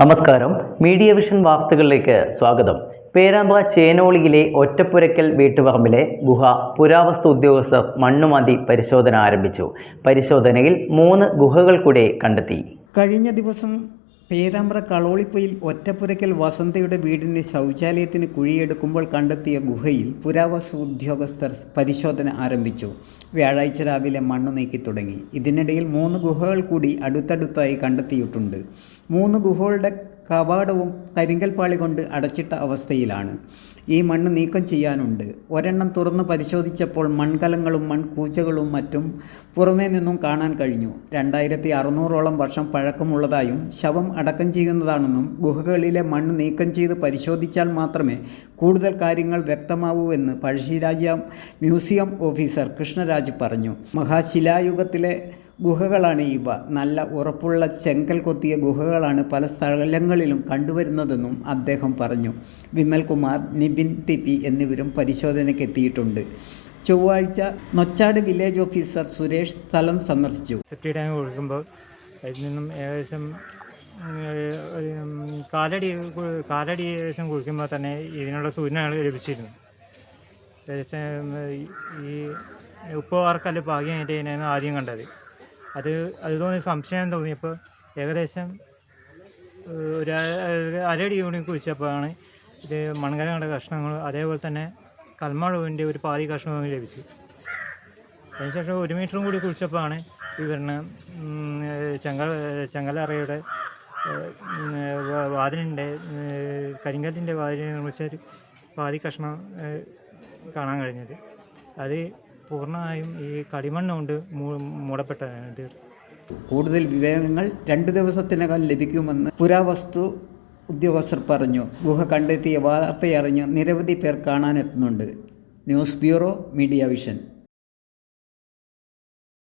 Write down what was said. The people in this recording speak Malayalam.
നമസ്കാരം. മീഡിയ വിഷൻ വാർത്തകളിലേക്ക് സ്വാഗതം. പേരാമ്പ്ര ചേനോളിയിലെ ഒറ്റപ്പുരയ്ക്കൽ വീട്ടുപറമ്പിലെ ഗുഹ പുരാവസ്തു ഉദ്യോഗസ്ഥർ മണ്ണുമാന്തി പരിശോധന ആരംഭിച്ചു. പരിശോധനയിൽ 3 ഗുഹകൾ കൂടെ കണ്ടെത്തി. കഴിഞ്ഞ ദിവസം പേരാമ്പ്ര കളോളിപ്പൊയിൽ ഒറ്റപ്പുരയ്ക്കൽ വസന്തയുടെ വീടിൻ്റെ ശൗചാലയത്തിന് കുഴിയെടുക്കുമ്പോൾ കണ്ടെത്തിയ ഗുഹയിൽ പുരാവസ്തു ഉദ്യോഗസ്ഥർ പരിശോധന ആരംഭിച്ചു. വ്യാഴാഴ്ച രാവിലെ മണ്ണ് നീക്കി തുടങ്ങി. ഇതിനിടയിൽ 3 ഗുഹകൾ കൂടി അടുത്തടുത്തായി കണ്ടെത്തിയിട്ടുണ്ട്. 3 ഗുഹകളുടെ കവാടവും കരിങ്കൽപ്പാളി കൊണ്ട് അടച്ചിട്ട അവസ്ഥയിലാണ്. ഈ മണ്ണ് നീക്കം ചെയ്യാനുണ്ട്. ഒരെണ്ണം തുറന്ന് പരിശോധിച്ചപ്പോൾ മൺകലങ്ങളും മൺകൂച്ചകളും മറ്റും പുറമേ നിന്നും കാണാൻ കഴിഞ്ഞു. 2600ഓളം വർഷം പഴക്കമുള്ളതായും ശവം അടക്കം ചെയ്യുന്നതാണെന്നും ഗുഹകളിലെ മണ്ണ് നീക്കം ചെയ്ത് പരിശോധിച്ചാൽ മാത്രമേ കൂടുതൽ കാര്യങ്ങൾ വ്യക്തമാവൂവെന്ന് പഴശ്ശിരാജ മ്യൂസിയം ഓഫീസർ കൃഷ്ണരാജ് പറഞ്ഞു. മഹാശിലായുഗത്തിലെ ഗുഹകളാണ് ഇവ. നല്ല ഉറപ്പുള്ള ചെങ്കൽ കൊത്തിയ ഗുഹകളാണ് പല സ്ഥലങ്ങളിലും കണ്ടുവരുന്നതെന്നും അദ്ദേഹം പറഞ്ഞു. വിമൽകുമാർ, നിബിൻ ടിപി എന്നിവരും പരിശോധനയ്ക്ക് എത്തിയിട്ടുണ്ട്. ചൊവ്വാഴ്ച നൊച്ചാട് വില്ലേജ് ഓഫീസർ സുരേഷ് സ്ഥലം സന്ദർശിച്ചു. സെപ്റ്റി ടാങ്ക് കൊടുക്കുമ്പോൾ അതിൽ നിന്നും ഏകദേശം കാലടി ഏകദേശം കുഴിക്കുമ്പോൾ തന്നെ ഇതിനുള്ള സൂചനകൾ ലഭിച്ചിരുന്നു. ഏകദേശം ഈ ഉപ്പുവാർക്കല്ല് പാകിയായിട്ട് തന്നെയാണ് ആദ്യം കണ്ടത്. അത് തോന്നി സംശയം തോന്നിയപ്പോൾ ഏകദേശം ഒരു അരടി യൂണിറ്റ് കുഴിച്ചപ്പോഴാണ് ഇത് മൺകലങ്ങളുടെ കഷ്ണങ്ങൾ, അതേപോലെ തന്നെ കൽമാഴുവിൻ്റെ ഒരു പാതി കഷ്ണവും ലഭിച്ചു. അതിനുശേഷം 1 മീറ്ററും കൂടി കുഴിച്ചപ്പോഴാണ് ഈ വരുന്ന ചെങ്കലറയുടെ വാതിലിൻ്റെ കരിങ്കല്ലിൻ്റെ വാതിലിനെ നിർമ്മിച്ച പാതി കഷ്ണം കാണാൻ കഴിഞ്ഞത്. അത് പൂർണ്ണമായും ഈ കളിമണ്ണ് കൊണ്ട് മൂടപ്പെട്ടതാണ്. കൂടുതൽ വിവരങ്ങൾ 2 ദിവസത്തിനകം ലഭിക്കുമെന്ന് പുരാവസ്തു ഉദ്യോഗസ്ഥർ പറഞ്ഞു. ഗുഹ കണ്ടെത്തിയ വാർത്തയറിഞ്ഞ് നിരവധി പേർ കാണാനെത്തുന്നുണ്ട്. News bureau, media vision.